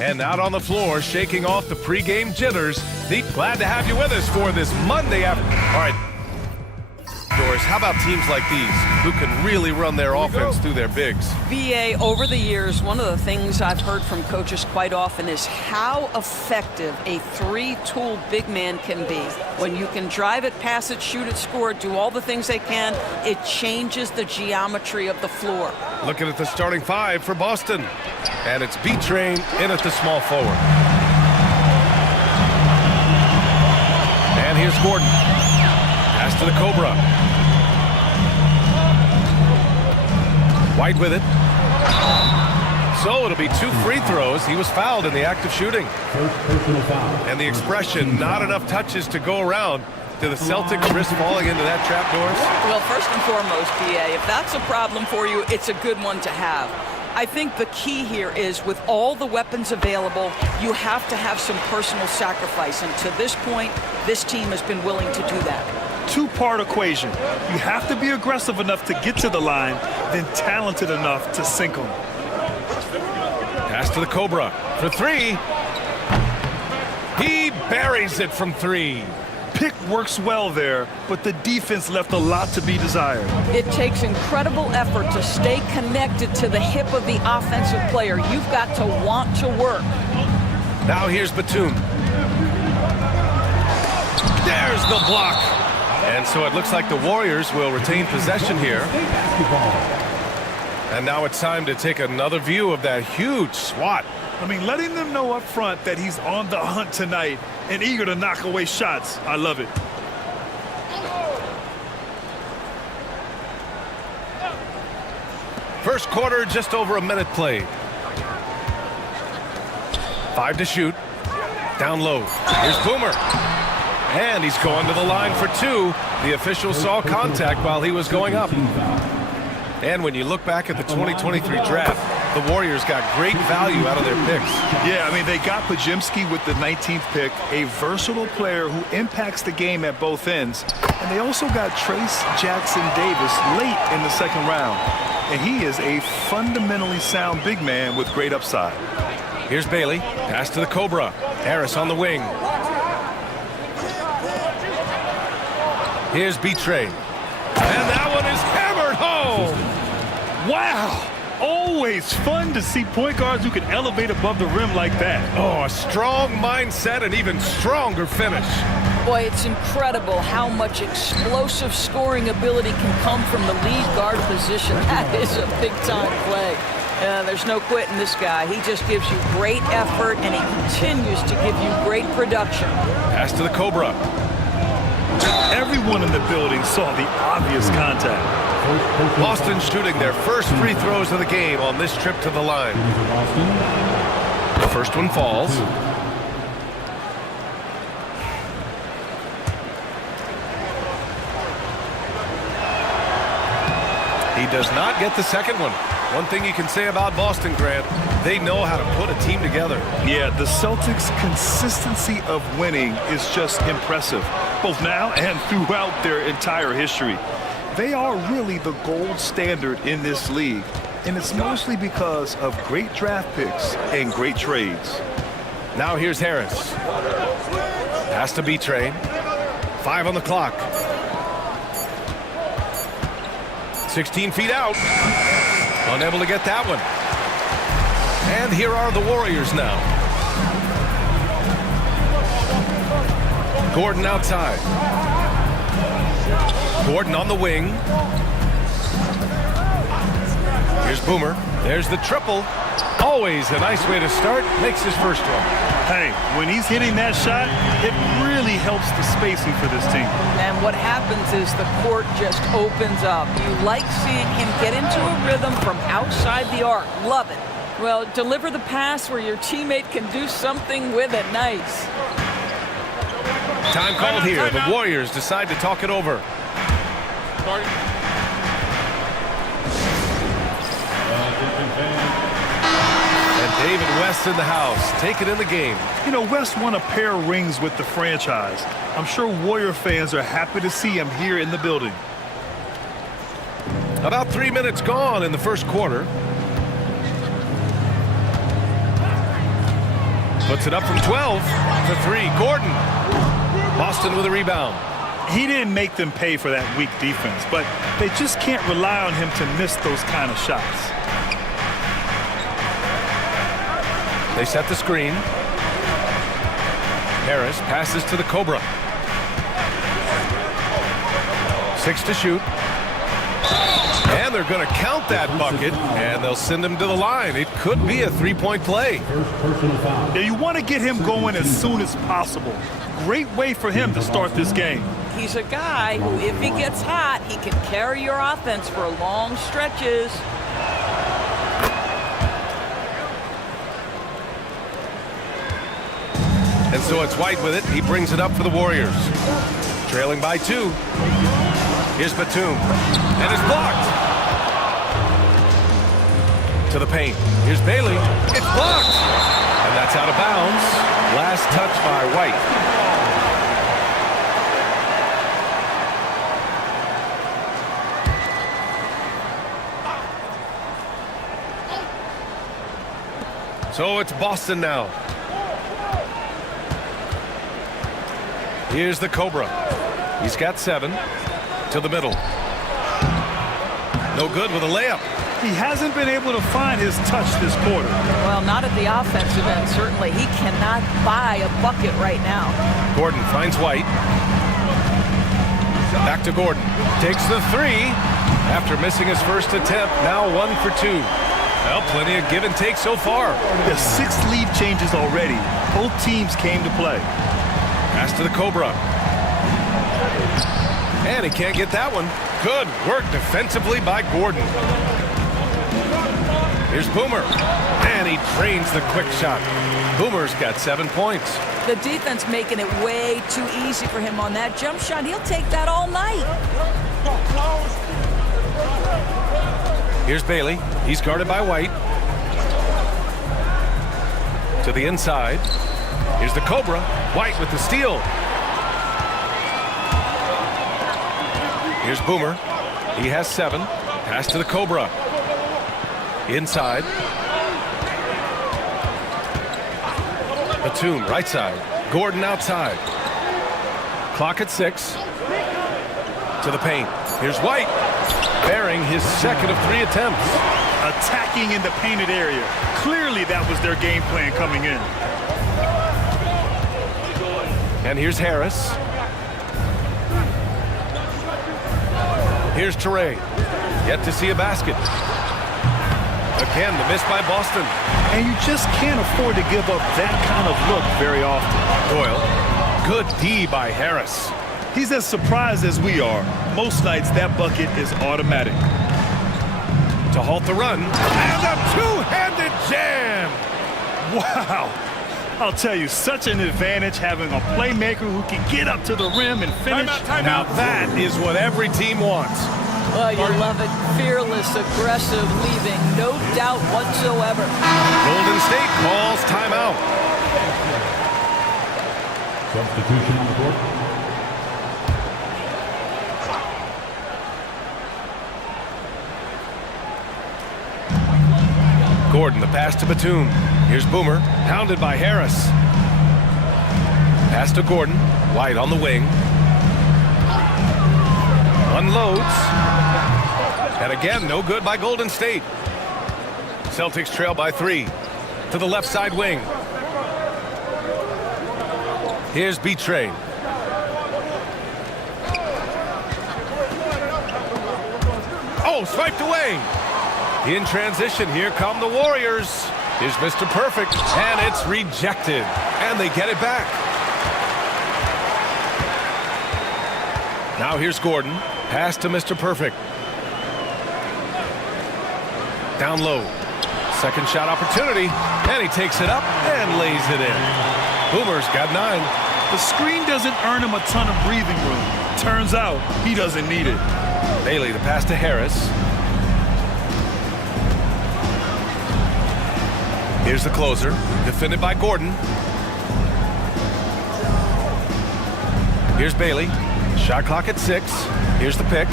And out on the floor, shaking off the pregame jitters. Glad to have you with us for this Monday afternoon. All right, Doris, how about teams like these who can really run their offense through their bigs? VA, over the years, one of the things I've heard from coaches quite often is how effective a three-tool big man can be. When you can drive it, pass it, shoot it, score it, do all the things they can, it changes the geometry of the floor. Looking at the starting five for Boston. And it's B-Train in at the small forward. And here's Gordon. Pass to the Cobra. White with it. So it'll be 2 free throws. He was fouled in the act of shooting. And the expression, not enough touches to go around. Do the Celtics risk falling into that trap, Doris? Well, first and foremost, BA, if that's a problem for you, it's a good one to have. I think the key here is with all the weapons available, you have to have some personal sacrifice. And to this point, this team has been willing to do that. Two-part equation. You have to be aggressive enough to get to the line, then talented enough to sink them. Pass to the Cobra for 3. He buries it from 3. Pick works well there, but the defense left a lot to be desired. It takes incredible effort to stay connected to the hip of the offensive player. You've got to want to work. Now here's Batum. There's the block. And so it looks like the Warriors will retain possession here. And now it's time to take another view of that huge swat. I mean, letting them know up front that he's on the hunt tonight and eager to knock away shots. I love it. First quarter, just over a minute played. 5 to shoot. Down low. Here's Boomer. And he's going to the line for 2. The official saw contact while he was going up. And when you look back at the 2023 draft, the Warriors got great value out of their picks. Yeah, I mean, they got Pajimski with the 19th pick, a versatile player who impacts the game at both ends. And they also got Trace Jackson Davis late in the second round. And he is a fundamentally sound big man with great upside. Here's Bailey. Pass to the Cobra. Harris on the wing. Here's B-Train. And that one is hammered home. Wow. Always fun to see point guards who can elevate above the rim like that. Oh, a strong mindset and even stronger finish. Boy, it's incredible how much explosive scoring ability can come from the lead guard position. That is a big-time play. There's no quitting this guy. He just gives you great effort, and he continues to give you great production. Pass to the Cobra. Everyone in the building saw the obvious contact. Boston shooting their first free throws of the game on this trip to the line. The first one falls. He does not get the second one. One thing you can say about Boston, Grant, they know how to put a team together. Yeah, the Celtics' consistency of winning is just impressive, both now and throughout their entire history. They are really the gold standard in this league, and it's mostly because of great draft picks and great trades. Now here's Harris. Pass to B-Train. 5 on the clock. 16 feet out. Unable to get that one. And here are the Warriors now. Gordon outside. Gordon on the wing. Here's Boomer. There's the triple. Always a nice way to start. Makes his first one. Hey, when he's hitting that shot, it really helps the spacing for this team. And what happens is the court just opens up. You like seeing him get into a rhythm from outside the arc. Love it. Well, deliver the pass where your teammate can do something with it. Nice. Time called here. The Warriors decide to talk it over. And David West in the house, taking in the game. You know, West won a pair of rings with the franchise. I'm sure Warrior fans are happy to see him here in the building. About 3 minutes gone in the first quarter. Puts it up from 12 for 3. Gordon. Boston with a rebound. He didn't make them pay for that weak defense, but they just can't rely on him to miss those kind of shots. They set the screen. Harris passes to the Cobra. 6 to shoot. And they're going to count that bucket, and they'll send him to the line. It could be a three-point play. Yeah, you want to get him going as soon as possible. Great way for him to start this game. He's a guy who, if he gets hot, he can carry your offense for long stretches. And so it's White with it. He brings it up for the Warriors. Trailing by 2. Here's Batum. And it's blocked. To the paint. Here's Bailey. It's blocked. And that's out of bounds. Last touch by White. So it's Boston now. Here's the Cobra. He's got 7. To the middle. No good with a layup. He hasn't been able to find his touch this quarter. Well, not at the offensive end, certainly. He cannot buy a bucket right now. Gordon finds White. Back to Gordon. Takes the 3. After missing his first attempt, now 1 for 2. Well, plenty of give and take so far. The 6 lead changes already. Both teams came to play. Pass to the Cobra. And he can't get that one. Good work defensively by Gordon. Here's Boomer. And he drains the quick shot. Boomer's got 7 points. The defense making it way too easy for him on that jump shot. He'll take that all night. Here's Bailey. He's guarded by White. To the inside. Here's the Cobra. White with the steal. Here's Boomer. He has 7. Pass to the Cobra. Inside. Batum, right side. Gordon outside. Clock at 6. To the paint. Here's White. Bearing his second of 3 attempts. Attacking in the painted area. Clearly that was their game plan coming in. And here's Harris. Here's Teray. Yet to see a basket. Again, the miss by Boston. And you just can't afford to give up that kind of look very often. Doyle. Good D by Harris. He's as surprised as we are. Most nights that bucket is automatic. To halt the run. And a two-handed jam. Wow. I'll tell you, such an advantage having a playmaker who can get up to the rim and finish. Now that is what every team wants. Oh, you love it. Fearless, aggressive, leaving no doubt whatsoever. Golden State calls timeout. Substitution on the court. Gordon, the pass to Batum. Here's Boomer, pounded by Harris. Pass to Gordon. White on the wing. Unloads. And again, no good by Golden State. Celtics trail by 3. To the left side wing. Here's B-Train. Oh, swiped away. In transition, here come the Warriors. Here's Mr. Perfect, and it's rejected. And they get it back. Now here's Gordon. Pass to Mr. Perfect. Down low. Second shot opportunity. And he takes it up and lays it in. Boomer's got 9. The screen doesn't earn him a ton of breathing room. Turns out he doesn't need it. Bailey, the pass to Harris. Here's the closer, defended by Gordon. Here's Bailey. Shot clock at 6. Here's the pick.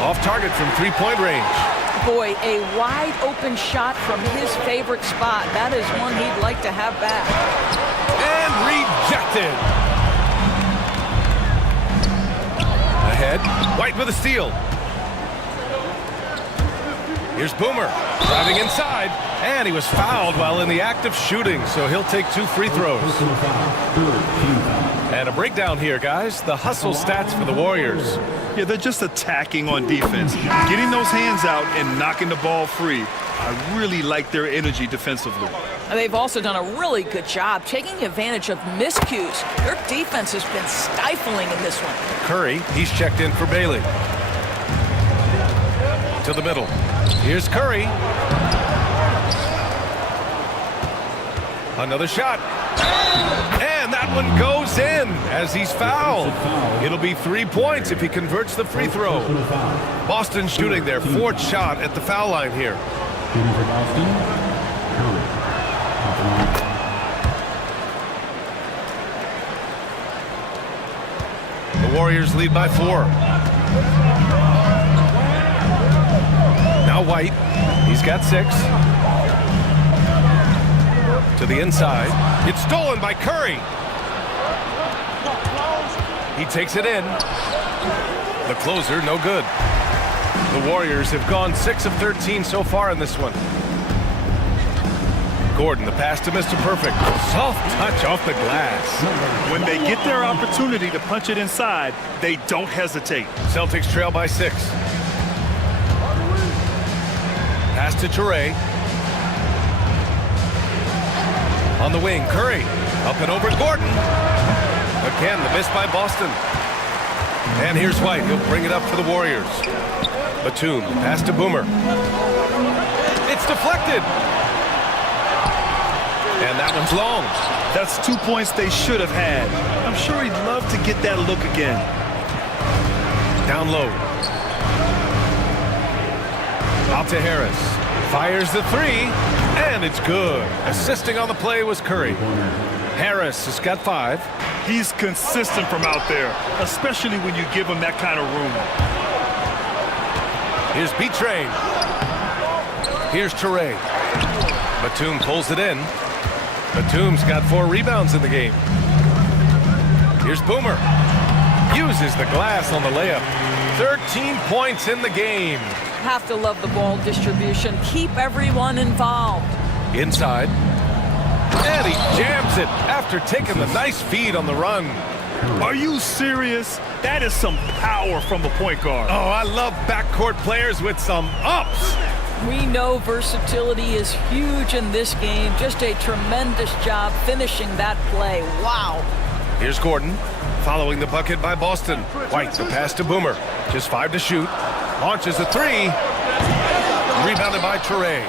Off target from 3-point range. Boy, a wide open shot from his favorite spot. That is one he'd like to have back. And rejected. Ahead, White with a steal. Here's Boomer, driving inside, and he was fouled while in the act of shooting, so he'll take 2 free throws. And a breakdown here, guys. The hustle stats for the Warriors. Yeah, they're just attacking on defense, getting those hands out and knocking the ball free. I really like their energy defensively. They've also done a really good job taking advantage of miscues. Their defense has been stifling in this one. Curry, he's checked in for Bailey. To the middle. Here's Curry. Another shot. And that one goes in as he's fouled. It'll be 3 points if he converts the free throw. Boston shooting their 4th shot at the foul line here. Shooting for Boston, Curry. The Warriors lead by 4. Now White. He's got 6. To the inside. It's stolen by Curry. He takes it in. The closer, no good. The Warriors have gone 6 of 13 so far in this one. Gordon, the pass to Mr. Perfect. Soft touch off the glass. When they get their opportunity to punch it inside, they don't hesitate. Celtics trail by 6. Pass to Toure. On the wing, Curry. Up and over Gordon. Again, the miss by Boston. And here's White. He'll bring it up for the Warriors. Batum, pass to Boomer. It's deflected. And that one's long. That's 2 points they should have had. I'm sure he'd love to get that look again. Down low. Out to Harris. Fires the 3, and it's good. Assisting on the play was Curry. Harris has got 5. He's consistent from out there, especially when you give him that kind of room. Here's B-Train. Here's Toure. Batum pulls it in. Batum's got 4 rebounds in the game. Here's Boomer. Uses the glass on the layup. 13 points in the game. Have to love the ball distribution. Keep everyone involved. Inside. And he jams it after taking the nice feed on the run. Are you serious? That is some power from the point guard. Oh, I love backcourt players with some ups. We know versatility is huge in this game. Just a tremendous job finishing that play. Wow. Here's Gordon. Following the bucket by Boston. White, the pass to Boomer. Just 5 to shoot. Launches a 3. Rebounded by Toure.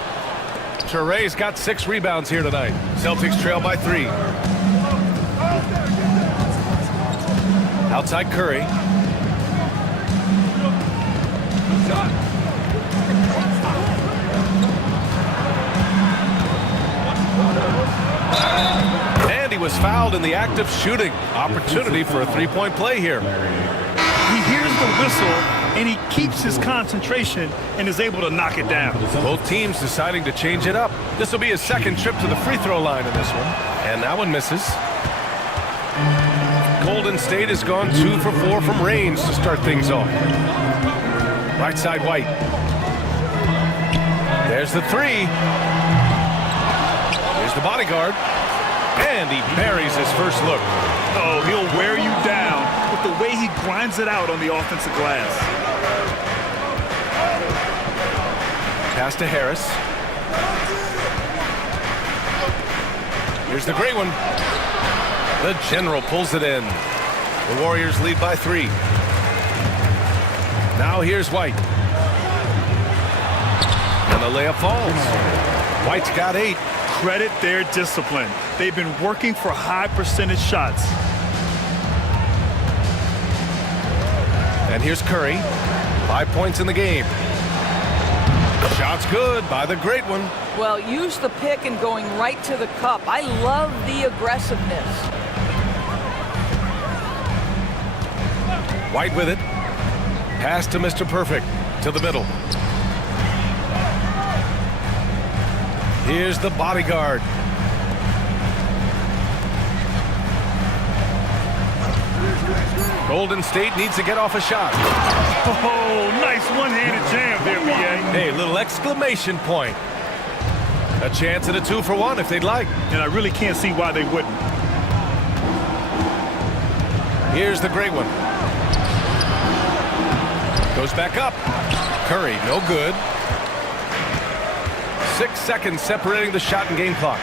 Toure's got 6 rebounds here tonight. Celtics trail by 3. Outside Curry. And he was fouled in the act of shooting. Opportunity for a 3-point play here. He hears the whistle, and he keeps his concentration and is able to knock it down. Both teams deciding to change it up. This will be his 2nd trip to the free throw line in this one. And that one misses. Golden State has gone 2 for 4 from range to start things off. Right side White. There's the 3. Here's the bodyguard. And he buries his first look. Oh, he'll wear you down with the way he grinds it out on the offensive glass. Pass to Harris. Here's the great one. The General pulls it in. The Warriors lead by 3. Now here's White. And the layup falls. White's got 8. Credit their discipline. They've been working for high percentage shots. And here's Curry. 5 points in the game. Shot's good by the great one. Well, use the pick and going right to the cup. I love the aggressiveness. White with it. Pass to Mr. Perfect. To the middle. Here's the bodyguard. Golden State needs to get off a shot. Oh, nice one-handed jam there, B.A. Hey, little exclamation point. A chance at a 2-for-1 if they'd like. And I really can't see why they wouldn't. Here's the great one. Goes back up. Curry, no good. 6 seconds separating the shot and game clocks.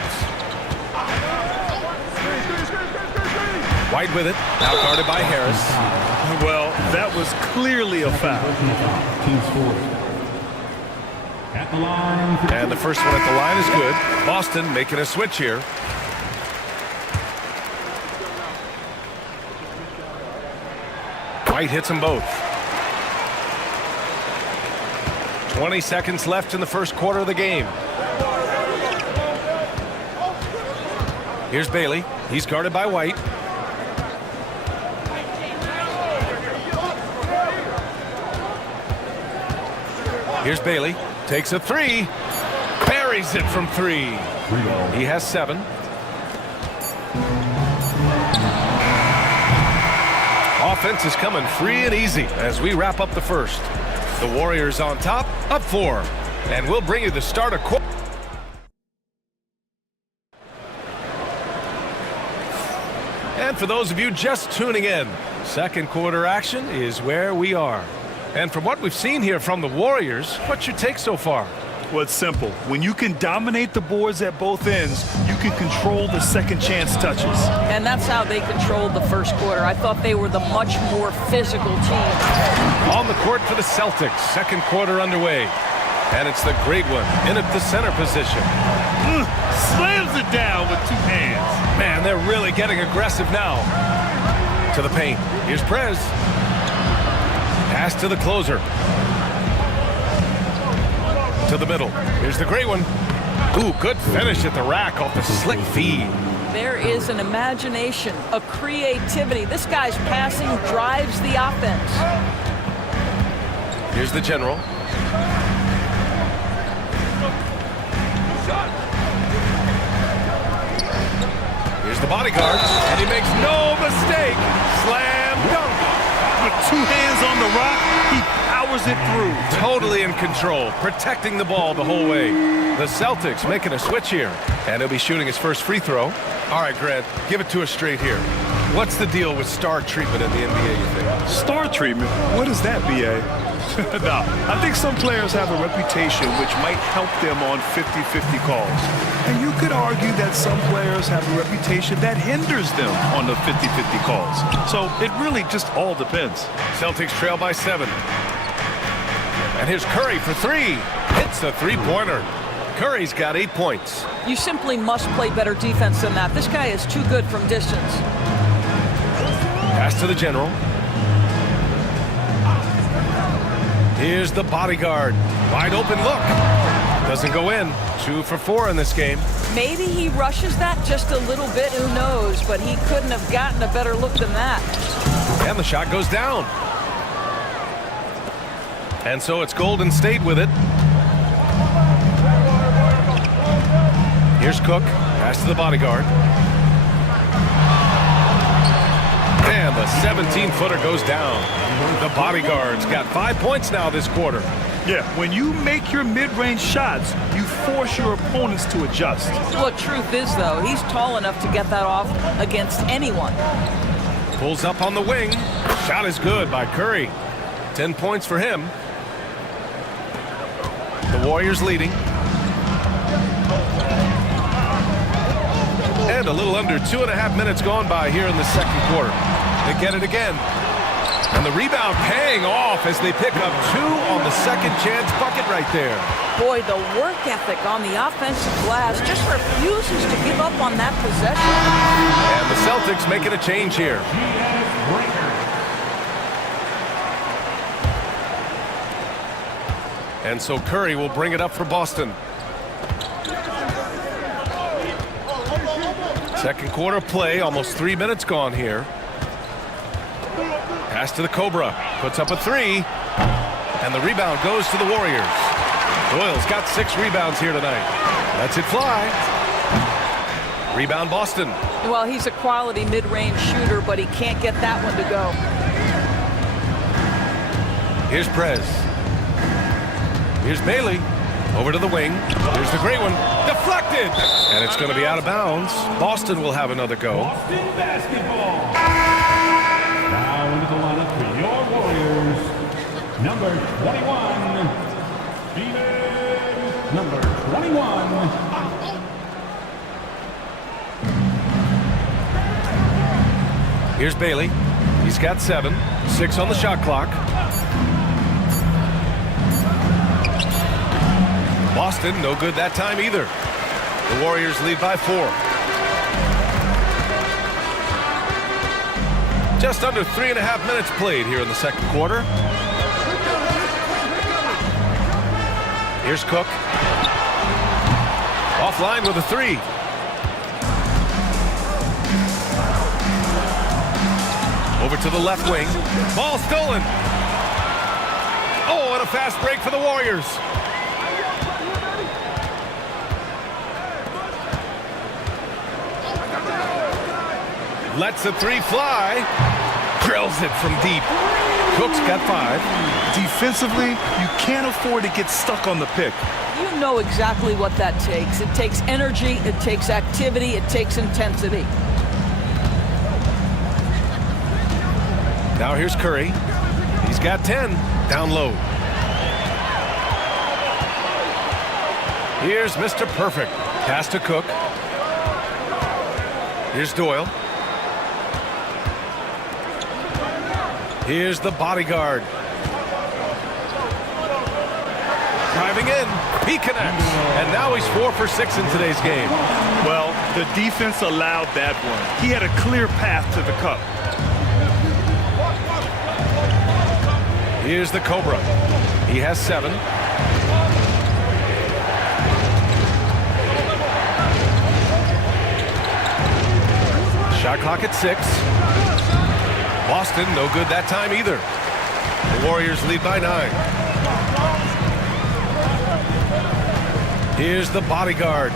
White with it, now guarded by Harris. Well, that was clearly a foul. Team score. At the line. And the first one at the line is good. Boston making a switch here. White hits them both. 20 seconds left in the first quarter of the game. Here's Bailey. He's guarded by White. Here's Bailey. Takes a three. Buries it from 3. He has 7. Offense is coming free and easy as we wrap up the first. The Warriors on top, up 4. And we'll bring you the start of quarter. And for those of you just tuning in, second quarter action is where we are. And from what we've seen here from the Warriors, what's your take so far? Well, it's simple. When you can dominate the boards at both ends, you can control the second chance touches. And that's how they controlled the first quarter. I thought they were the much more physical team. On the court for the Celtics, second quarter underway. And it's the great one in at the center position. Slams it down with 2 hands. Man, they're really getting aggressive now. To the paint. Here's Prez. Pass to the closer. To the middle. Here's the great one. Ooh, good finish at the rack off the slick feed. There is an imagination, a creativity. This guy's passing drives the offense. Here's the general. Here's the bodyguard, and he makes no mistake. Slam dunk. With 2 hands on the rock, he powers it through. Totally in control, protecting the ball the whole way. The Celtics making a switch here, and he'll be shooting his first free throw. All right, Grant, give it to us straight here. What's the deal with star treatment in the NBA, you think? Star treatment? What is that, B.A.? No, I think some players have a reputation which might help them on 50-50 calls. And you could argue that some players have a reputation that hinders them on the 50-50 calls. So it really just all depends. Celtics trail by 7. And here's Curry for 3. Hits the three-pointer. Curry's got 8 points. You simply must play better defense than that. This guy is too good from distance. Pass to the general. Here's the bodyguard. Wide open look. Doesn't go in. 2 for 4 in this game. Maybe he rushes that just a little bit, who knows, but he couldn't have gotten a better look than that. And the shot goes down. And so it's Golden State with it. Here's Cook. Pass to the bodyguard. And the 17-footer goes down. The bodyguard's got 5 points now this quarter. Yeah, when you make your mid-range shots, you force your opponents to adjust. Well, truth is, though, he's tall enough to get that off against anyone. Pulls up on the wing. Shot is good by Curry. 10 points for him. The Warriors leading. And a little under 2.5 minutes gone by here in the second quarter. They get it again. And the rebound paying off as they pick up 2 on the second chance bucket right there. Boy, the work ethic on the offensive glass just refuses to give up on that possession. And the Celtics making a change here. And so Curry will bring it up for Boston. Second quarter play, almost 3 minutes gone here. Pass to the Cobra, puts up a 3, and the rebound goes to the Warriors. Doyle's got 6 rebounds here tonight. Lets it fly. Rebound Boston. Well, he's a quality mid-range shooter, but he can't get that one to go. Here's Prez. Here's Bailey. Over to the wing. Here's the great one. Deflected! And it's going to be out of bounds. Boston will have another go. Boston basketball. Now into the lineup for your Warriors. Number 21. Steven. Number 21. Here's Bailey. He's got 7. 6 on the shot clock. Boston, no good that time either. The Warriors lead by 4. Just under 3.5 minutes played here in the second quarter. Here's Cook. Offline with a 3. Over to the left wing. Ball stolen. Oh, and a fast break for the Warriors. Lets the 3 fly. Drills it from deep. Cook's got 5. Defensively, you can't afford to get stuck on the pick. You know exactly what that takes. It takes energy, it takes activity, it takes intensity. Now here's Curry. He's got 10. Down low. Here's Mr. Perfect. Pass to Cook. Here's Doyle. Here's the bodyguard. Driving in. He connects. And now he's 4 for 6 in today's game. Well, the defense allowed that one. He had a clear path to the cup. Here's the Cobra. He has 7. Shot clock at 6. Boston, no good that time either. The Warriors lead by 9. Here's the bodyguard.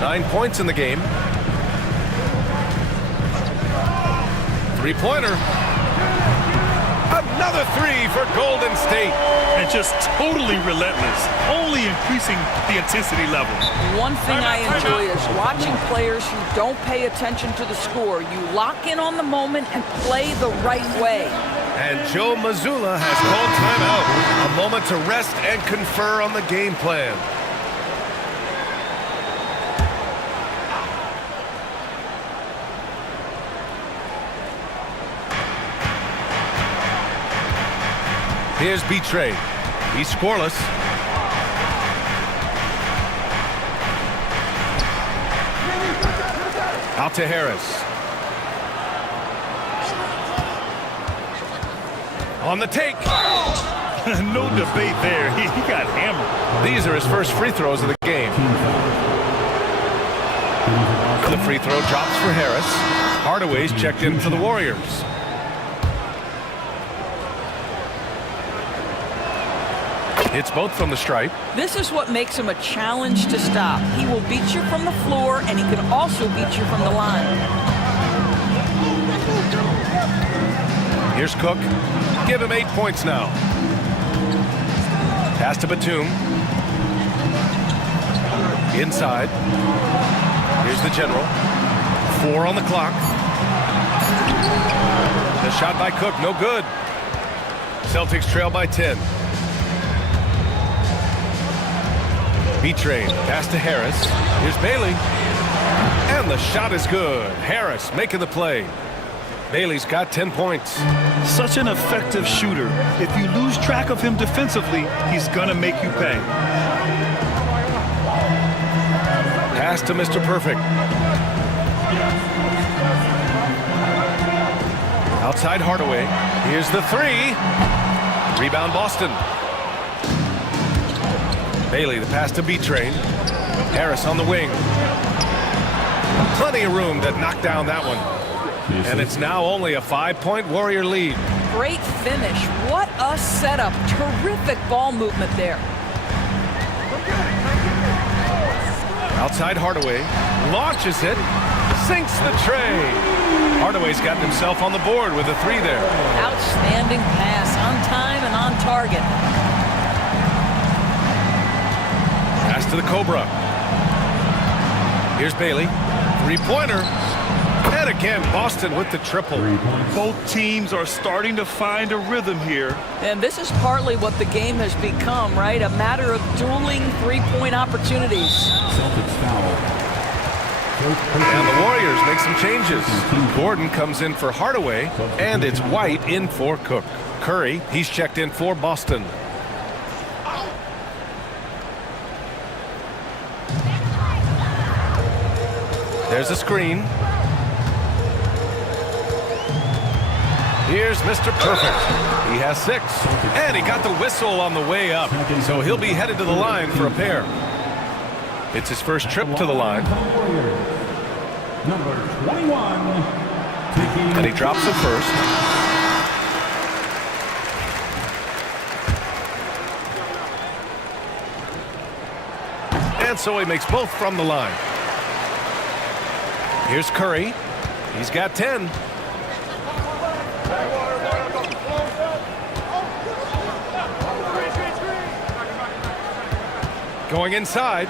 9 points in the game. 3-pointer. Another 3 for Golden State. And just totally relentless, only increasing the intensity level. One thing I enjoy is watching players who don't pay attention to the score. You lock in on the moment and play the right way. And Joe Mazzulla has called timeout. A moment to rest and confer on the game plan. Here's Betray. He's scoreless. Out to Harris. On the take. No debate there. He got hammered. These are his first free throws of the game. The free throw drops for Harris. Hardaway's checked in for the Warriors. Hits both from the stripe. This is what makes him a challenge to stop. He will beat you from the floor, and he can also beat you from the line. Here's Cook. Give him 8 points now. Pass to Batum. Inside. Here's the general. 4 on the clock. The shot by Cook, no good. Celtics trail by 10. Betray. Pass to Harris. Here's Bailey. And the shot is good. Harris making the play. Bailey's got 10 points. Such an effective shooter. If you lose track of him defensively, he's gonna make you pay. Pass to Mr. Perfect. Outside Hardaway. Here's the 3. Rebound Boston. Bailey, the pass to Betray. Harris on the wing. Plenty of room to knock down that one. And it's now only a 5-point Warrior lead. Great finish. What a setup. Terrific ball movement there. Outside Hardaway. Launches it. Sinks the tray. Hardaway's gotten himself on the board with a 3 there. Outstanding pass, on time and on target. Pass to the Cobra. Here's Bailey. 3-pointer. And again, Boston with the triple. 3 points. Both teams are starting to find a rhythm here. And this is partly what the game has become, right? A matter of dueling three-point opportunities. Celtics foul. And the Warriors make some changes. Gordon comes in for Hardaway, and it's White in for Cook. Curry, he's checked in for Boston. There's a screen. Here's Mr. Perfect. He has 6. And he got the whistle on the way up. So he'll be headed to the line for a pair. It's his first trip to the line. Number 21. And he drops it first. And so he makes both from the line. Here's Curry. He's got 10. Going inside.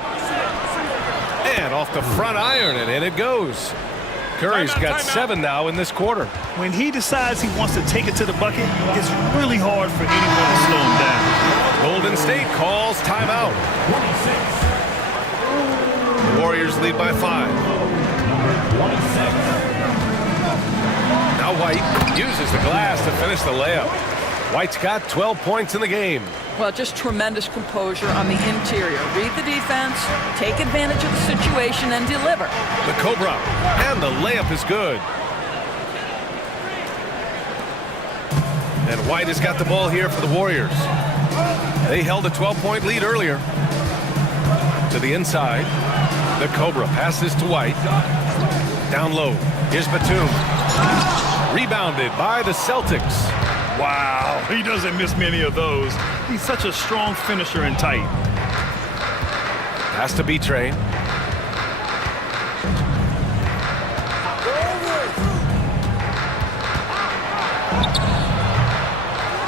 And off the front iron, and in it goes. Curry's got 7 now in this quarter. When he decides he wants to take it to the bucket, it's really hard for anyone to slow him down. Golden State calls timeout. 26. The Warriors lead by 5. Number 26. Now White uses the glass to finish the layup. White's got 12 points in the game. Well, just tremendous composure on the interior. Read the defense, take advantage of the situation, and deliver. The Cobra, and the layup is good. And White has got the ball here for the Warriors. They held a 12-point lead earlier. To the inside. The Cobra passes to White. Down low. Here's Batum. Rebounded by the Celtics. Wow, he doesn't miss many of those. He's such a strong finisher and tight. Has to be Train.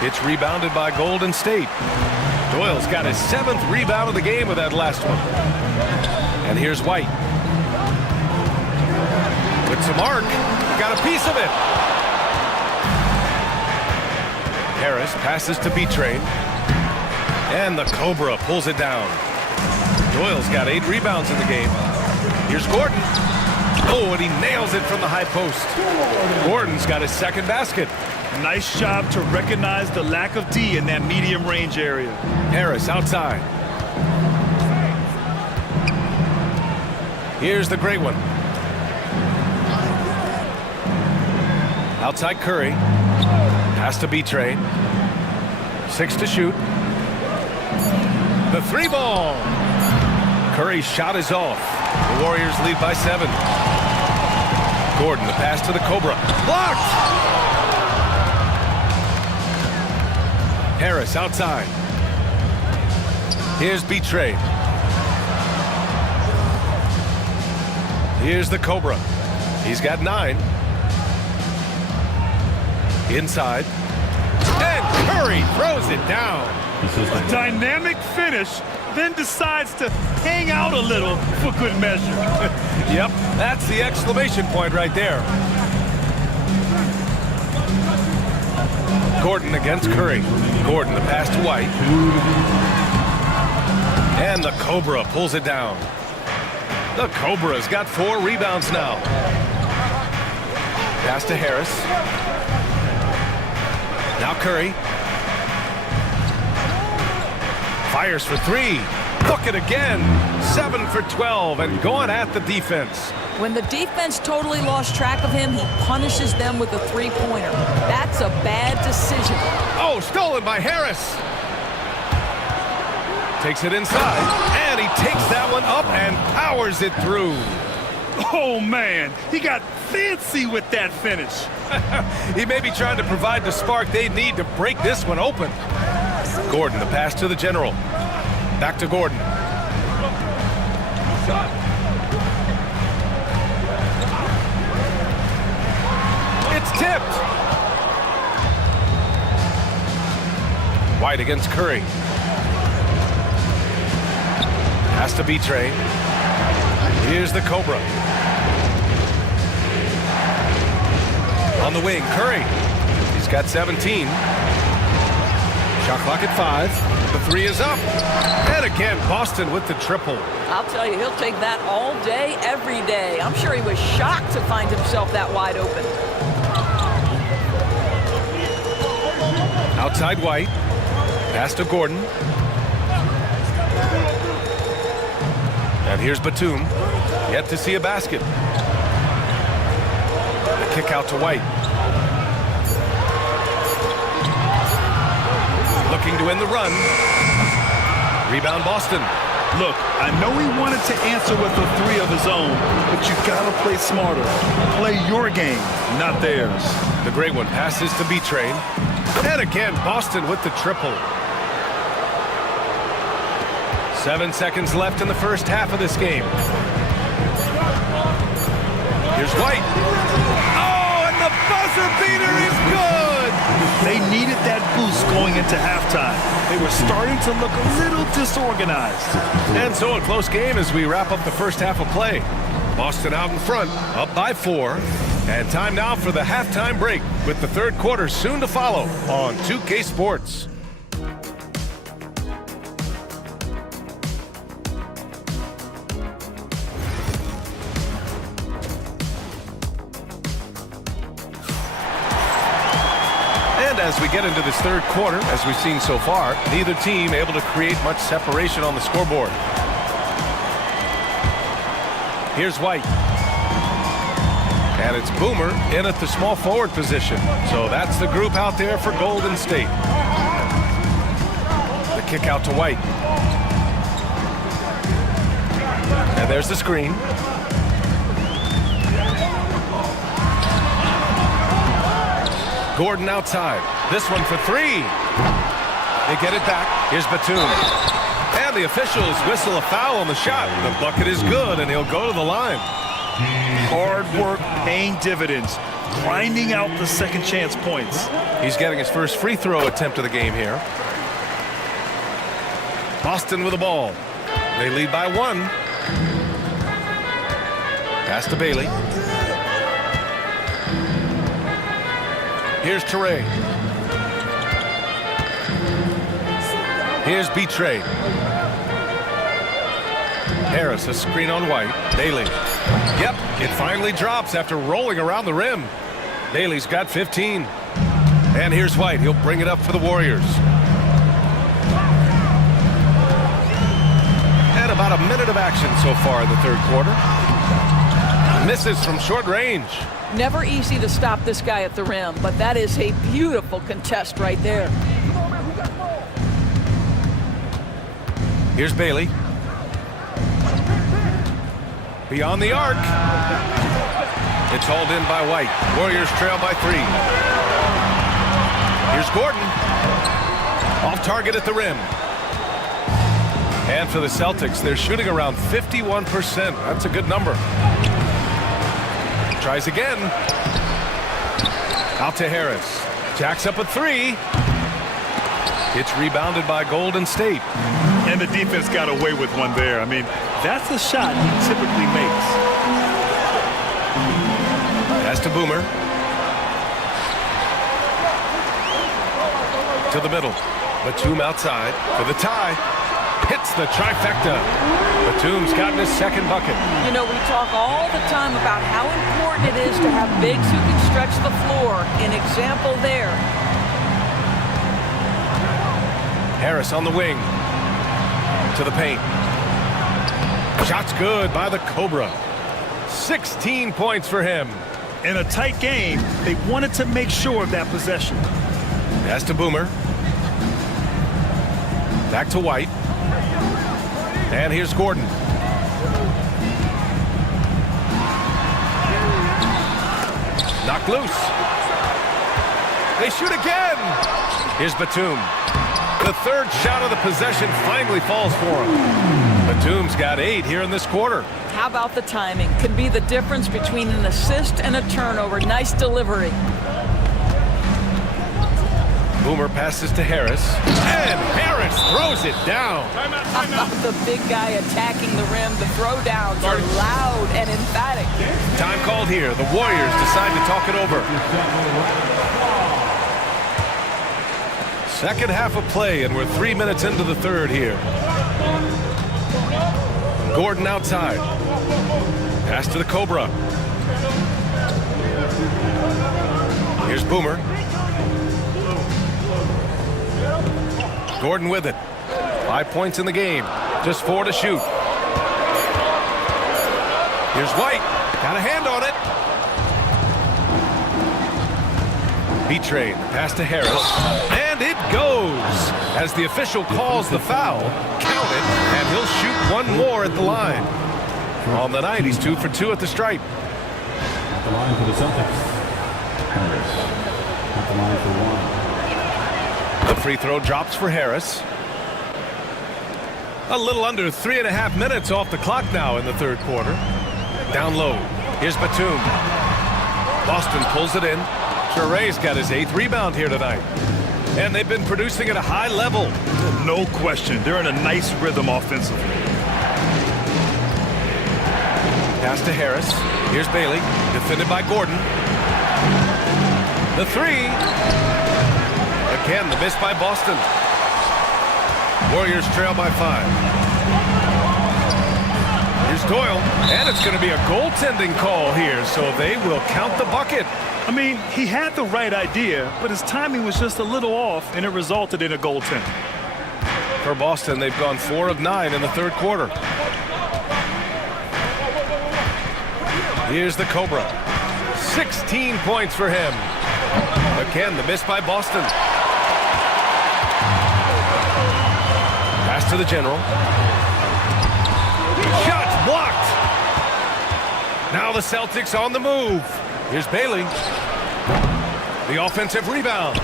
It's rebounded by Golden State. Doyle's got his 7th rebound of the game with that last one. And here's White. With some arc. Got a piece of it. Harris passes to B-Train. And the Cobra pulls it down. Doyle's got 8 rebounds in the game. Here's Gordon. Oh, and he nails it from the high post. Gordon's got his 2nd basket. Nice job to recognize the lack of D in that medium range area. Harris outside. Here's the great one. Outside Curry. Pass to B-Train. 6 to shoot. The 3 ball. Curry's shot is off. The Warriors lead by 7. Gordon, the pass to the Cobra. Blocked! Harris outside. Here's B-Train. Here's the Cobra. He's got 9. Inside. And Curry throws it down. A dynamic finish, then decides to hang out a little for good measure. Yep, that's the exclamation point right there. Gordon against Curry. Gordon, the pass to White. And the Cobra pulls it down. The Cobra's got 4 rebounds now. Pass to Harris. Now Curry. Fires for 3. Look it again. 7 for 12 and going at the defense. When the defense totally lost track of him, he punishes them with a three-pointer. That's a bad decision. Oh, stolen by Harris. Takes it inside, and he takes that one up and powers it through. Oh, man, he got fancy with that finish. He may be trying to provide the spark they need to break this one open. Gordon, the pass to the general. Back to Gordon. White against Curry. Has to be Trey. Here's the Cobra. On the wing, Curry. He's got 17. Shot clock at 5. The 3 is up. And again, Boston with the triple. I'll tell you, he'll take that all day, every day. I'm sure he was shocked to find himself that wide open. Outside White. Pass to Gordon. And here's Batum. Yet to see a basket. The kick out to White. Looking to win the run. Rebound Boston. Look, I know he wanted to answer with a 3 of his own, but you gotta play smarter. Play your game, not theirs. The great one passes to B-Train. And again, Boston with the triple. 7 seconds left in the first half of this game. Here's White. Oh, and the buzzer beater is good! They needed that boost going into halftime. They were starting to look a little disorganized. And so a close game as we wrap up the first half of play. Boston out in front, up by 4. And time now for the halftime break with the third quarter soon to follow on 2K Sports. And as we get into this third quarter, as we've seen so far, neither team able to create much separation on the scoreboard. Here's White. And it's Boomer in at the small forward position. So that's the group out there for Golden State. The kick out to White. And there's the screen. Gordon outside. This one for 3. They get it back. Here's Batum. And the officials whistle a foul on the shot. The bucket is good, and he'll go to the line. Hard work paying dividends, grinding out the second chance points. He's getting his first free throw attempt of the game here. Boston with the ball. They lead by 1. Pass to Bailey. Here's Teray. Here's B-Trey. Harris, a screen on White. Bailey. Yep, it finally drops after rolling around the rim. Bailey's got 15. And here's White. He'll bring it up for the Warriors. And about a minute of action so far in the third quarter. Misses from short range. Never easy to stop this guy at the rim, but that is a beautiful contest right there. Here's Bailey. Beyond the arc. It's hauled in by White. Warriors trail by 3. Here's Gordon. Off target at the rim. And for the Celtics, they're shooting around 51%. That's a good number. Tries again. Out to Harris. Jacks up a 3. It's rebounded by Golden State. And the defense got away with one there. I mean, that's a shot he typically makes. Pass to Boomer. To the middle. Batum outside for the tie. Hits the trifecta. Batum's gotten his second bucket. You know, we talk all the time about how important it is to have bigs who can stretch the floor. An example there. Harris on the wing. To the paint. Shot's good by the Cobra. 16 points for him. In a tight game, they wanted to make sure of that possession. Pass to Boomer. Back to White. And here's Gordon. Knocked loose. They shoot again. Here's Batum. The third shot of the possession finally falls for him. Batum's got 8 here in this quarter. How about the timing? Could be the difference between an assist and a turnover. Nice delivery. Boomer passes to Harris, and Harris throws it down. The big guy attacking the rim. The throwdowns are loud and emphatic. Time called here. The Warriors decide to talk it over. Second half of play, and we're 3 minutes into the third here. Gordon outside. Pass to the Cobra. Here's Boomer. Gordon with it. 5 points in the game. Just 4 to shoot. Here's White. Got a hand on it. B-Train. Pass to Harris. And it goes. As the official calls the foul, count it, and he'll shoot one more at the line. On the night, he's 2 for 2 at the stripe. At the line for the Celtics. Harris. At the line for 1. The free throw drops for Harris. A little under 3.5 minutes off the clock now in the third quarter. Down low. Here's Batum. Boston pulls it in. Trere's got his 8th rebound here tonight. And they've been producing at a high level. No question. They're in a nice rhythm offensively. Pass to Harris. Here's Bailey. Defended by Gordon. The three. Again, the miss by Boston. Warriors trail by 5. Here's Doyle. And it's going to be a goaltending call here, so they will count the bucket. I mean, he had the right idea, but his timing was just a little off, and it resulted in a goaltend. For Boston, they've gone 4 of 9 in the third quarter. Here's the Cobra. 16 points for him. Again, the miss by Boston. Pass to the general. Shots blocked. Now the Celtics on the move. Here's Bailey. The offensive rebound.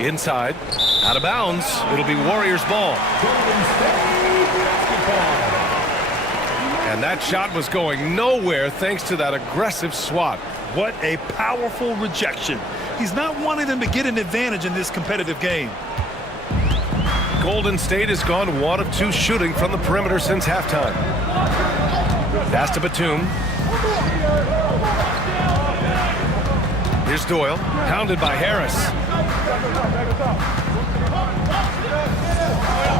Inside. Out of bounds. It'll be Warriors ball. And that shot was going nowhere thanks to that aggressive swat. What a powerful rejection. He's not wanting them to get an advantage in this competitive game. Golden State has gone 1 of 2 shooting from the perimeter since halftime. Pass to Batum. Here's Doyle, hounded by Harris.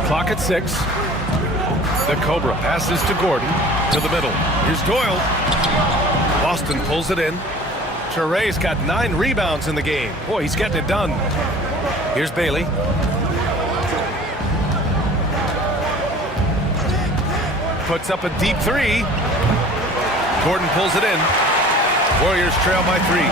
Clock at 6. The Cobra passes to Gordon to the middle. Here's Doyle. Boston pulls it in. Trere's got 9 rebounds in the game. Boy, he's getting it done. Here's Bailey. Puts up a deep 3. Gordon pulls it in. Warriors trail by 3.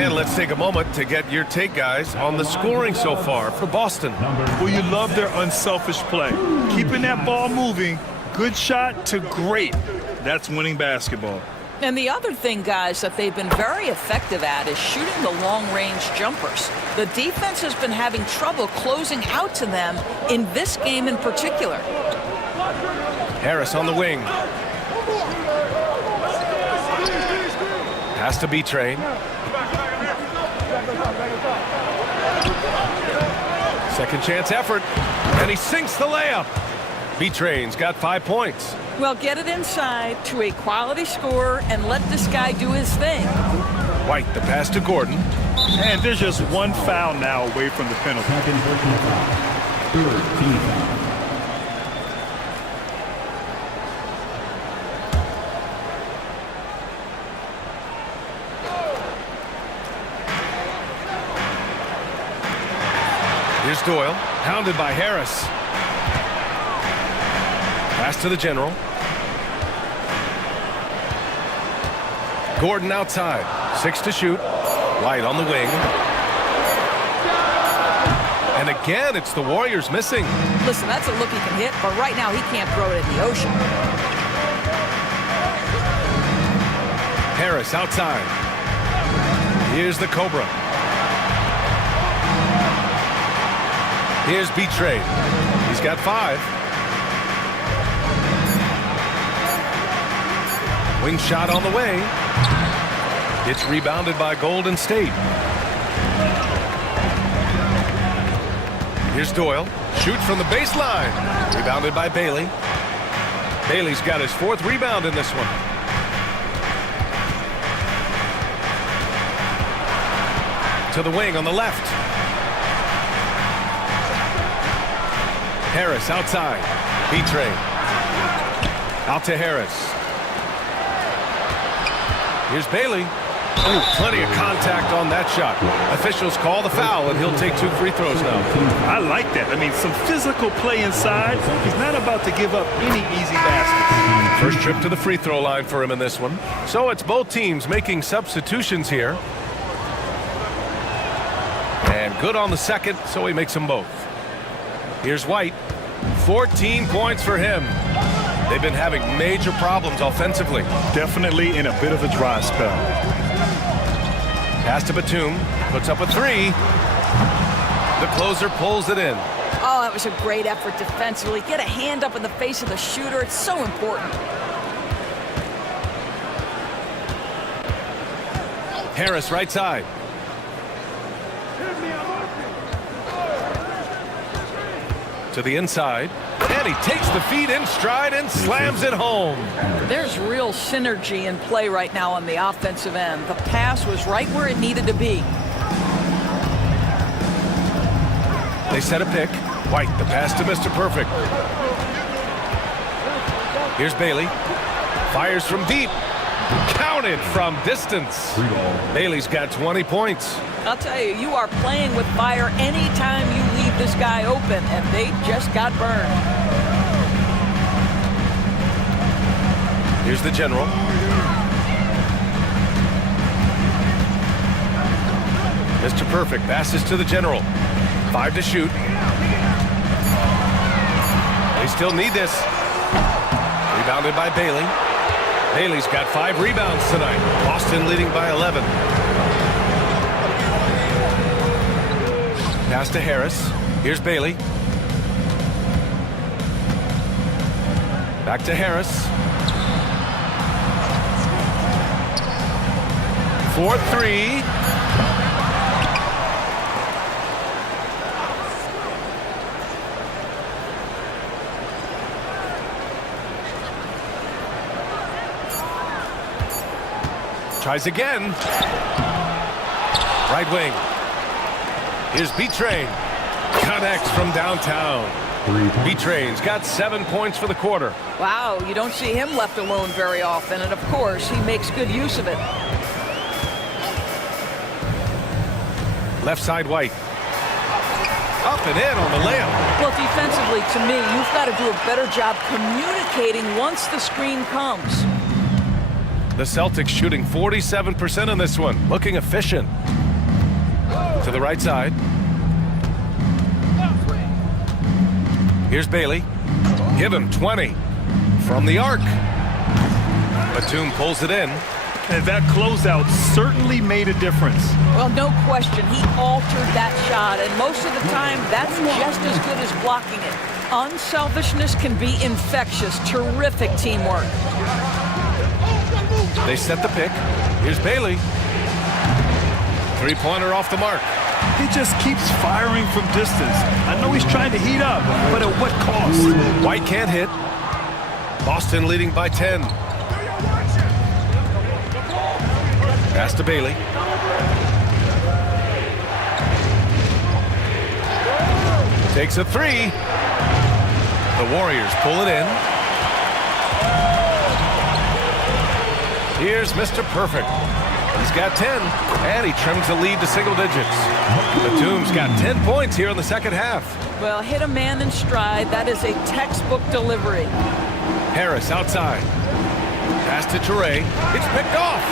And let's take a moment to get your take, guys, on the scoring so far for Boston. Well, you love their unselfish play. Keeping that ball moving, good shot to great. That's winning basketball. And the other thing, guys, that they've been very effective at is shooting the long-range jumpers. The defense has been having trouble closing out to them in this game in particular. Harris on the wing. Pass to B-Train. Second chance effort. And he sinks the layup. B-Train's got 5 points. Well, get it inside to a quality scorer and let this guy do his thing. White, the pass to Gordon. And there's just 1 foul now away from the penalty. Second personal foul. Third team foul. Here's Doyle, hounded by Harris. Pass to the general. Gordon outside. 6 to shoot. White on the wing. And again, it's the Warriors missing. Listen, that's a look he can hit, but right now he can't throw it in the ocean. Harris outside. Here's the Cobra. Here's B-Trade. He's got 5. Wing shot on the way. It's rebounded by Golden State. Here's Doyle. Shoots from the baseline. Rebounded by Bailey. Bailey's got his 4th rebound in this one. To the wing on the left. Harris outside. B-Trade. Out to Harris. Here's Bailey. Ooh, plenty of contact on that shot. Officials call the foul, and he'll take 2 free throws now. I like that. I mean, some physical play inside. He's not about to give up any easy baskets. First trip to the free throw line for him in this one. So it's both teams making substitutions here. And good on the second, so he makes them both. Here's White. 14 points for him. They've been having major problems offensively. Definitely in a bit of a dry spell. Pass to Batum. Puts up a 3. The closer pulls it in. Oh, that was a great effort defensively. Get a hand up in the face of the shooter. It's so important. Harris right side. To the inside. And he takes the feed in stride and slams it home. There's real synergy in play right now on the offensive end. The pass was right where it needed to be. They set a pick. White, the pass to Mr. Perfect. Here's Bailey. Fires from deep. Counted from distance. Bailey's got 20 points. I'll tell you, you are playing with fire anytime you leave this guy open, and they just got burned. Here's the general. Mr. Perfect passes to the general. 5 to shoot. They still need this. Rebounded by Bailey. Bailey's got 5 rebounds tonight. Boston leading by 11. Pass to Harris. Here's Bailey. Back to Harris. 4-3. Tries again. Right wing. Here's B-Train. Connects from downtown. B-Train's got 7 points for the quarter. Wow, you don't see him left alone very often, and of course, he makes good use of it. Left side White. Up and in on the layup. Well, defensively, to me, you've got to do a better job communicating once the screen comes. The Celtics shooting 47% in this one. Looking efficient. To the right side. Here's Bailey. Give him 20. From the arc. Batum pulls it in. And that closeout certainly made a difference. Well, no question. He altered that shot, and most of the time, that's just as good as blocking it. Unselfishness can be infectious. Terrific teamwork. They set the pick. Here's Bailey. 3-pointer off the mark. He just keeps firing from distance. I know he's trying to heat up, but at what cost? White can't hit. Boston leading by 10. Pass to Bailey. Takes a 3. The Warriors pull it in. Here's Mr. Perfect. He's got 10, and he trims the lead to single digits. Batum's got 10 points here in the second half. Well, hit a man in stride. That is a textbook delivery. Harris outside. Pass to Toure. It's picked off.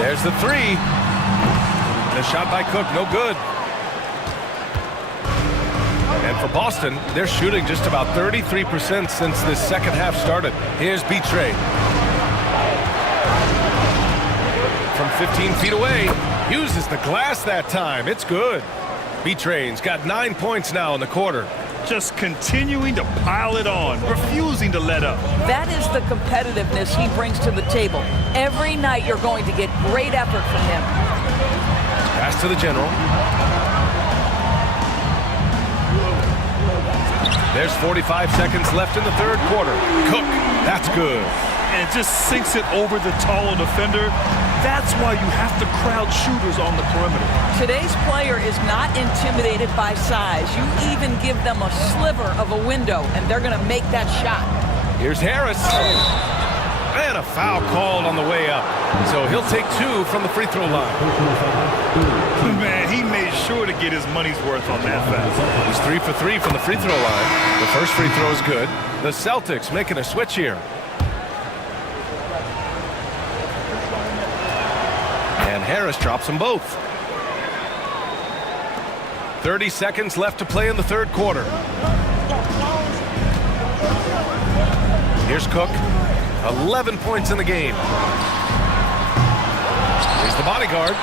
There's the 3. The shot by Cook, no good. And for Boston, they're shooting just about 33% since this second half started. Here's B-Trade. From 15 feet away. Uses the glass that time. It's good. B-Train's got 9 points now in the quarter. Just continuing to pile it on, refusing to let up. That is the competitiveness he brings to the table. Every night you're going to get great effort from him. Pass to the general. There's 45 seconds left in the third quarter. Cook, that's good. And just sinks it over the taller defender. That's why you have to crowd shooters on the perimeter. Today's player is not intimidated by size. You even give them a sliver of a window, and they're going to make that shot. Here's Harris. And a foul called on the way up. So he'll take 2 from the free throw line. Man, he made sure to get his money's worth on that foul. He's 3 for 3 from the free throw line. The first free throw is good. The Celtics making a switch here. And Harris drops them both. 30 seconds left to play in the third quarter. Here's Cook. 11 points in the game. Here's the bodyguard.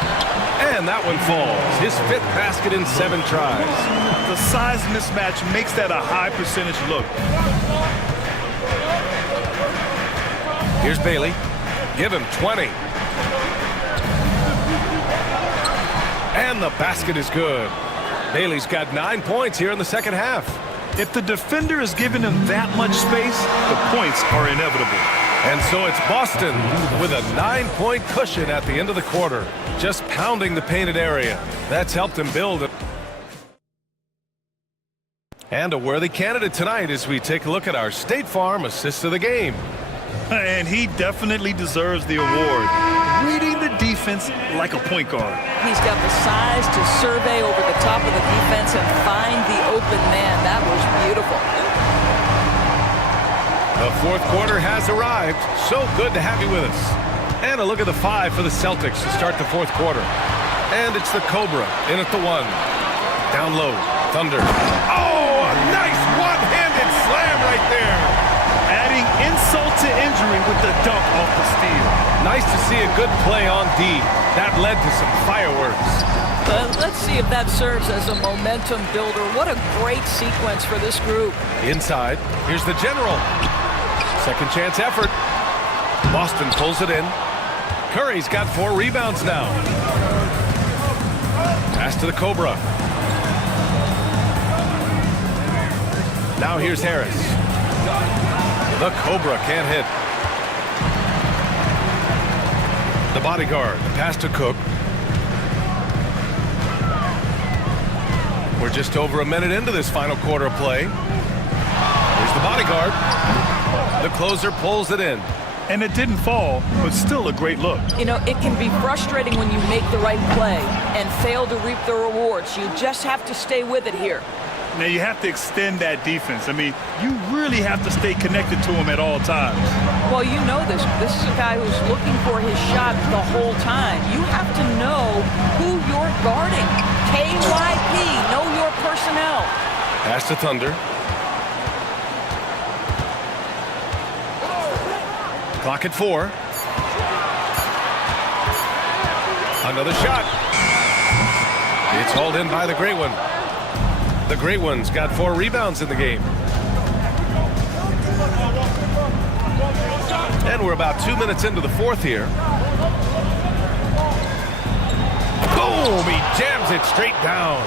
And that one falls. His 5th basket in 7 tries. The size mismatch makes that a high percentage look. Here's Bailey. Give him 20. And the basket is good. Bailey's got 9 points here in the second half. If the defender is giving him that much space, the points are inevitable. And so it's Boston with a 9-point cushion at the end of the quarter. Just pounding the painted area. That's helped him build it. And a worthy candidate tonight as we take a look at our State Farm assist of the game. And he definitely deserves the award. Reading the defense like a point guard. He's got the size to survey over the top of the defense and find the open man. That was beautiful. The fourth quarter has arrived. So good to have you with us. And a look at the 5 for the Celtics to start the fourth quarter. And it's the Cobra in at the 1. Down low, Thunder. Oh, a nice one-handed slam right there. Adding insult to injury with the dunk off the steal. Nice to see a good play on D. That led to some fireworks. Let's see if that serves as a momentum builder. What a great sequence for this group. Inside, here's the general. Second chance effort. Boston pulls it in. Curry's got 4 rebounds now. Pass to the Cobra. Now here's Harris. The Cobra can't hit. The bodyguard. Pass to Cook. We're just over a minute into this final quarter of play. Here's the bodyguard. The closer pulls it in. And it didn't fall, but still a great look. You know, it can be frustrating when you make the right play and fail to reap the rewards. You just have to stay with it here. Now you have to extend that defense. I mean, you really have to stay connected to him at all times. Well, you know this. This is a guy who's looking for his shot the whole time. You have to know who you're guarding. KYP, know your personnel. Pass to Thunder. Clock at 4. Another shot. It's hauled in by the Great One. The Great One's got 4 rebounds in the game. And we're about 2 minutes into the fourth here. Boom! He jams it straight down.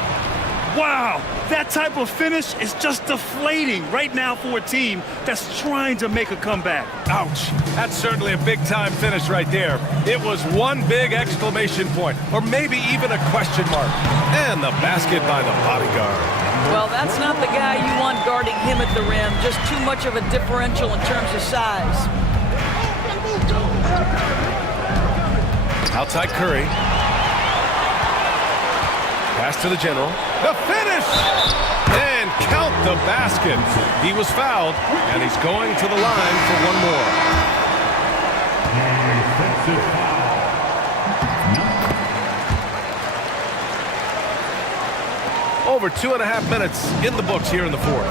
Wow, that type of finish is just deflating right now for a team that's trying to make a comeback. Ouch. That's certainly a big-time finish right there. It was one big exclamation point, or maybe even a question mark. And the basket by the bodyguard. Well, that's not the guy you want guarding him at the rim. Just too much of a differential in terms of size. Outside Curry. Pass to the general. The finish! And count the basket. He was fouled, and he's going to the line for one more. Over 2.5 minutes in the books here in the fourth.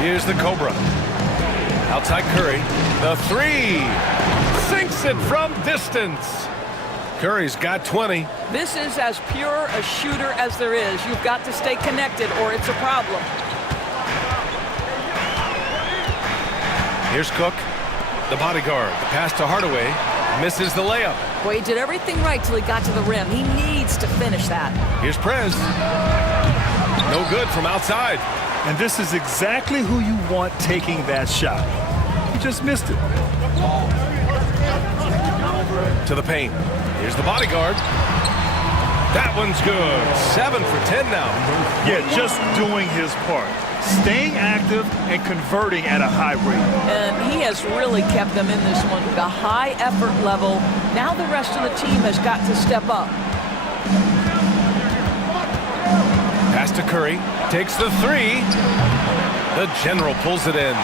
Here's the Cobra. Outside Curry. The three. Sinks it from distance. Curry's got 20. This is as pure a shooter as there is. You've got to stay connected or it's a problem. Here's Cook, the bodyguard. The pass to Hardaway. Misses the layup. Boy, he did everything right till he got to the rim. He needs to finish that. Here's Prez. No good from outside. And this is exactly who you want taking that shot. He just missed it. To the paint. Here's the bodyguard. That one's good. 7 for 10 now. Yeah, just doing his part. Staying active and converting at a high rate. And he has really kept them in this one. The high effort level. Now the rest of the team has got to step up. Pass to Curry. Takes the three. The General pulls it in.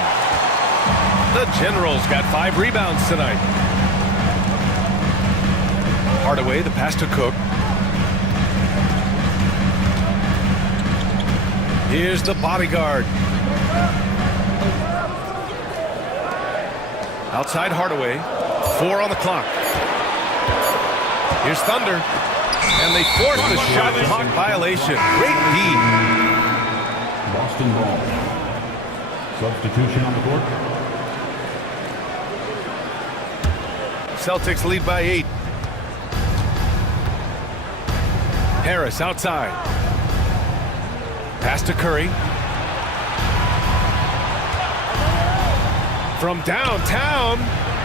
The General's got 5 rebounds tonight. Hardaway, the pass to Cook. Here's the bodyguard. Outside Hardaway. 4 on the clock. Here's Thunder. And they force the shot clock violation. Great D. Boston ball. Substitution on the court. Celtics lead by 8. Harris outside. Pass to Curry. From downtown.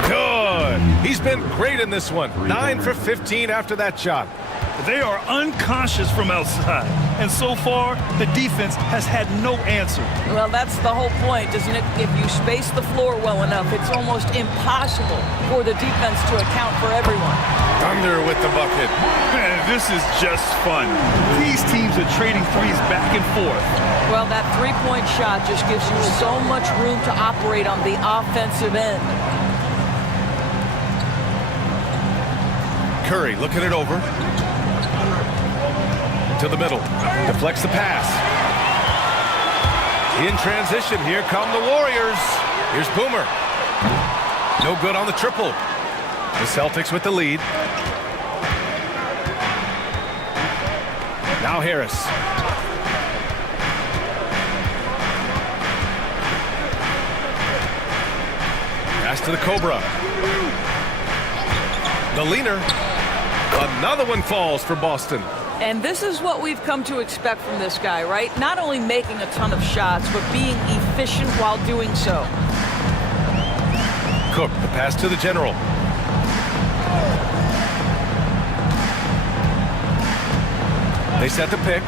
Good. He's been great in this one. 9 for 15 after that shot. They are unconscious from outside. And so far, the defense has had no answer. Well, that's the whole point, isn't it? If you space the floor well enough, it's almost impossible for the defense to account for everyone. Thunder with the bucket. Man, this is just fun. These teams are trading threes back and forth. Well, that three-point shot just gives you so much room to operate on the offensive end. Curry looking it over. To the middle. Deflects the pass. In transition, here come the Warriors. Here's Boomer. No good on the triple. The Celtics with the lead. Now Harris. Pass to the Cobra. The leaner. Another one falls for Boston. And this is what we've come to expect from this guy, right? Not only making a ton of shots, but being efficient while doing so. Cook, the pass to the General. They set the pick.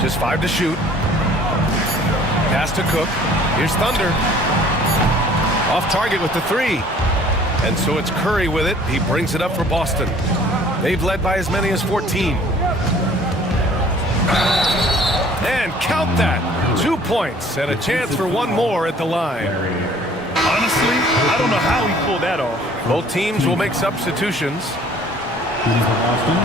Just 5 to shoot. Pass to Cook. Here's Thunder. Off target with the 3. And so it's Curry with it. He brings it up for Boston. They've led by as many as 14. And count that. 2 points and a chance for one more at the line. Honestly, I don't know how he pulled that off. Both teams will make substitutions. Shooting for Boston.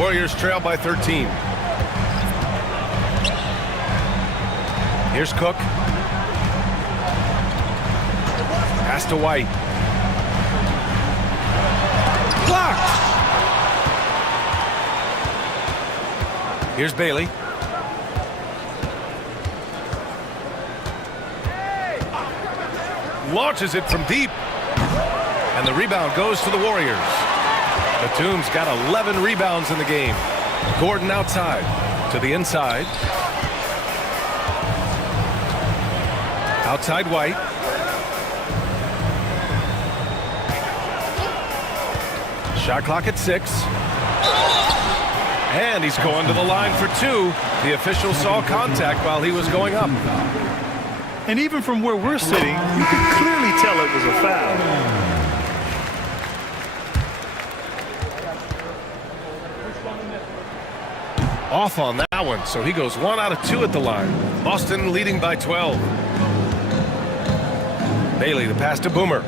Warriors trail by 13. Here's Cook. Pass to White. Blocked. Here's Bailey. Launches it from deep. And the rebound goes to the Warriors. Batum's got 11 rebounds in the game. Gordon outside to the inside. Outside White. Shot clock at 6. And he's going to the line for 2. The official saw contact while he was going up. And even from where we're sitting, you can clearly tell it was a foul. Off on that one, so he goes 1 out of 2 at the line. Boston leading by 12. Bailey, the pass to Boomer.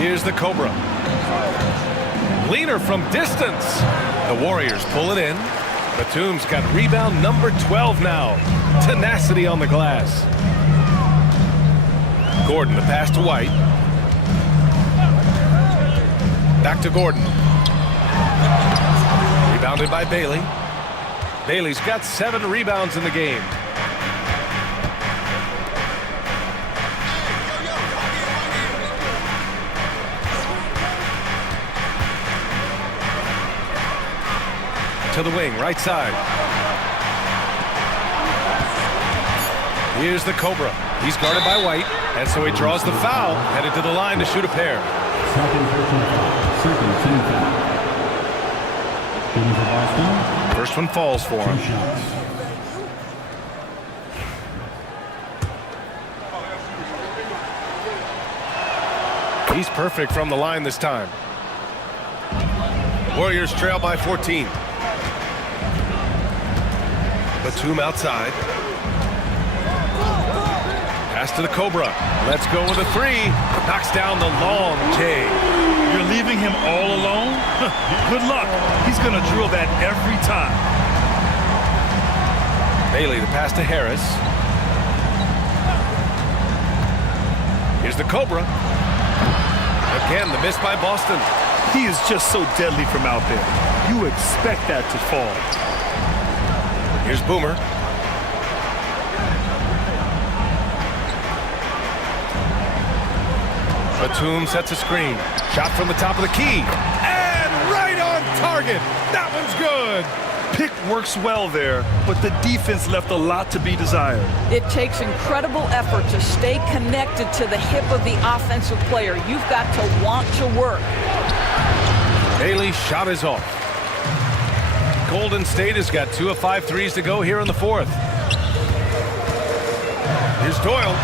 Here's the Cobra. Leaner from distance. The Warriors pull it in. Batum's got rebound number 12 now. Tenacity on the glass. Gordon, the pass to White. Back to Gordon. Rebounded by Bailey. Bailey's got 7 rebounds in the game. To the wing, right side. Here's the Cobra. He's guarded by White, and so he draws the foul, headed to the line to shoot a pair. Second personal foul. Second team foul. Shooting for Boston. First one falls for him. 2 shots. He's perfect from the line this time. Warriors trail by 14. Batum outside. Pass to the Cobra. Let's go with a 3. Knocks down the long J. You're leaving him all alone? Good luck. He's going to drill that every time. Bailey, the pass to Harris. Here's the Cobra. Again, the miss by Boston. He is just so deadly from out there. You expect that to fall. Here's Boomer. Batum sets a screen. Shot from the top of the key. And right on target. That one's good. Pick works well there, but the defense left a lot to be desired. It takes incredible effort to stay connected to the hip of the offensive player. You've got to want to work. Bailey's shot is off. Golden State has got 2 of 5 threes to go here in the 4th. Here's Doyle.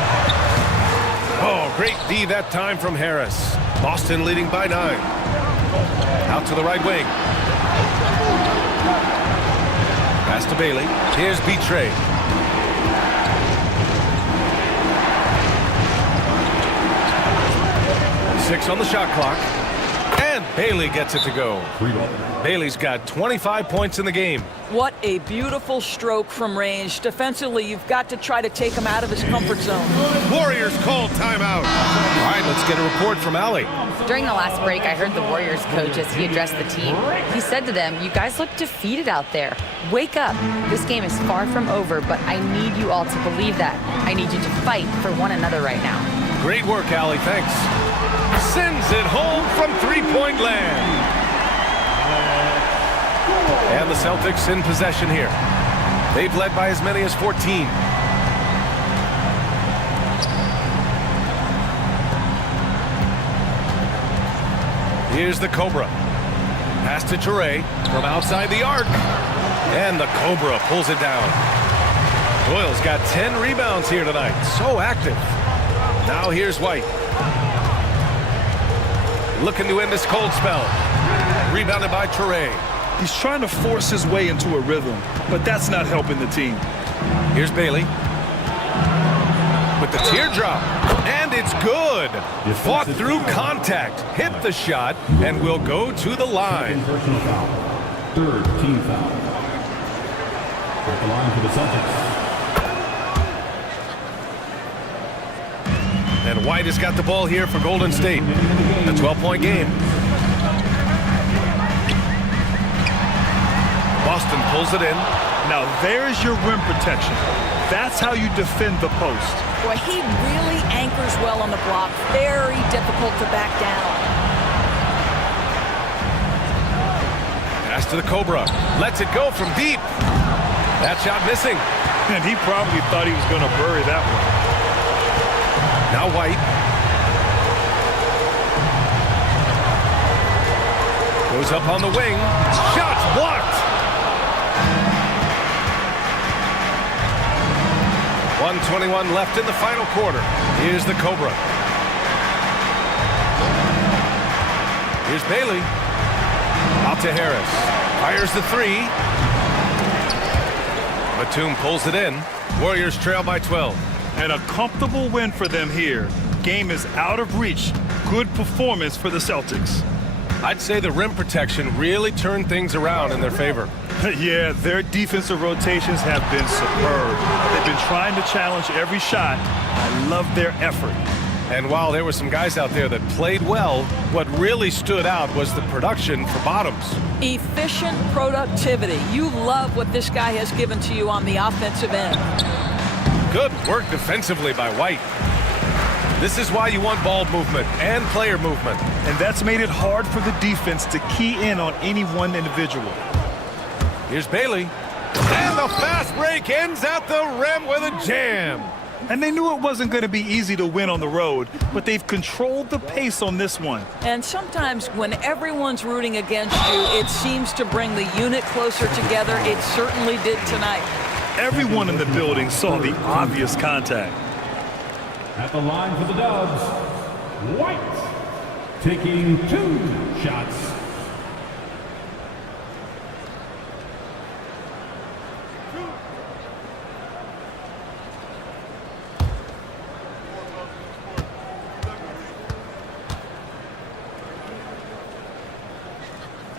Oh, great D that time from Harris. Boston leading by 9. Out to the right wing. Pass to Bailey. Here's Betray. Six on the shot clock. And Bailey gets it to go. Bailey's got 25 points in the game. What a beautiful stroke from range. Defensively, you've got to try to take him out of his comfort zone. Warriors call timeout. All right, let's get a report from Allie. During the last break, I heard the Warriors coach as he addressed the team. He said to them, "You guys look defeated out there. Wake up. This game is far from over, but I need you all to believe that. I need you to fight for one another right now." Great work, Allie. Thanks. Sends it home from three-point land. And the Celtics in possession here. They've led by as many as 14. Here's the Cobra. Pass to Toure from outside the arc. And the Cobra pulls it down. Doyle's got 10 rebounds here tonight. So active. Now here's White. Looking to end this cold spell. Rebounded by Toure. He's trying to force his way into a rhythm, but that's not helping the team. Here's Bailey. With the teardrop. And it's good. Fought through contact. Hit the shot. And will go to the line. Second personal foul. Third team foul. At the line for the Celtics. And White has got the ball here for Golden State. A 12-point game. Boston pulls it in. Now there's your rim protection. That's how you defend the post. Boy, he really anchors well on the block. Very difficult to back down. Pass to the Cobra. Lets it go from deep. That shot missing. And he probably thought he was going to bury that one. Now White. Goes up on the wing. Shots blocked. 1:21 left in the final quarter. Here's the Cobra. Here's Bailey. Out to Harris. Fires the 3. Batum pulls it in. Warriors trail by 12. And a comfortable win for them here. Game is out of reach. good performance for the Celtics. I'd say the rim protection really turned things around in their favor. Yeah, their defensive rotations have been superb. They've been trying to challenge every shot. I love their effort. And while there were some guys out there that played well, what really stood out was the production for Bottoms. Efficient productivity. You love what this guy has given to you on the offensive end. Good work defensively by White. This is why you want ball movement and player movement. And that's made it hard for the defense to key in on any one individual. Here's Bailey. And the fast break ends at the rim with a jam. And they knew it wasn't going to be easy to win on the road, but they've controlled the pace on this one. And sometimes when everyone's rooting against you, it seems to bring the unit closer together. It certainly did tonight. Everyone in the building saw the obvious contact. At the line for the Dubs, White taking 2 shots.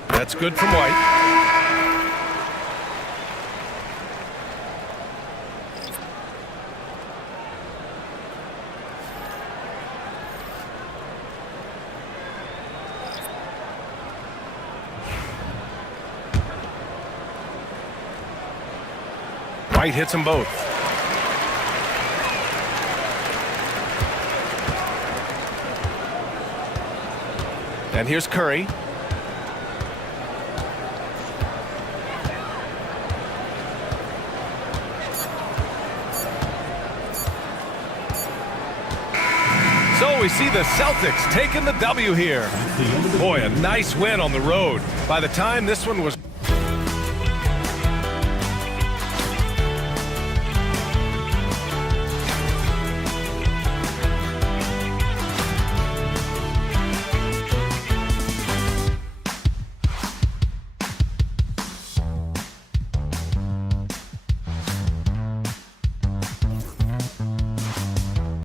That's good from White. White hits them both. And here's Curry. So we see the Celtics taking the W here. Boy, a nice win on the road. By the time this one was